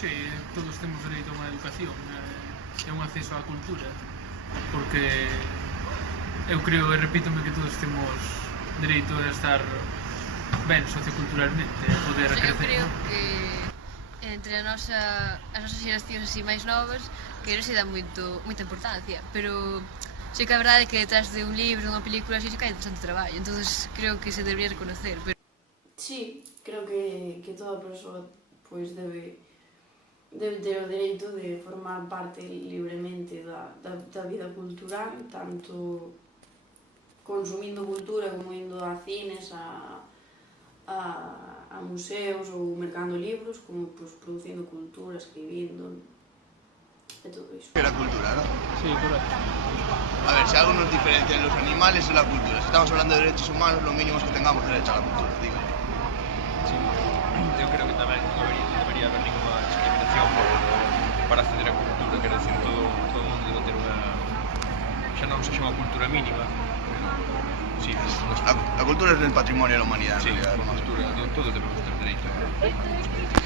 Sí, todos temos dereito a unha educación e un acceso á cultura, porque eu creo e repítome que todos temos dereito a estar ben socioculturalmente, a poder Eu crecer, creo non? que entre as nosas xeracións así máis novas que non se dá moita importancia, pero sí que a verdade é que detrás de un libro, dunha película, así se cae bastante traballo, entonces creo que se debería reconocer, pero Sí, creo que toda persoa pois debe ter o dereito de formar parte libremente da vida cultural, tanto consumindo cultura como indo a cines, a museos ou mercando libros, como pues, producindo cultura, escribindo e todo iso. La cultura, ¿no? Sí, correcto. A ver, si algo nos diferencia de los animales es la cultura. Si estamos hablando de derechos humanos, lo mínimo es que tengamos derecho a la cultura, digo. Sí, eu creo que tamén non debería haber ninguna discriminación para acceder á cultura, quero dicir, todo o mundo debe ter unha, xa non sexa unha cultura mínima, sí, La cultura es el patrimonio de la humanidad, sí, en realidad. unha cultura, todos debemos ter dereito a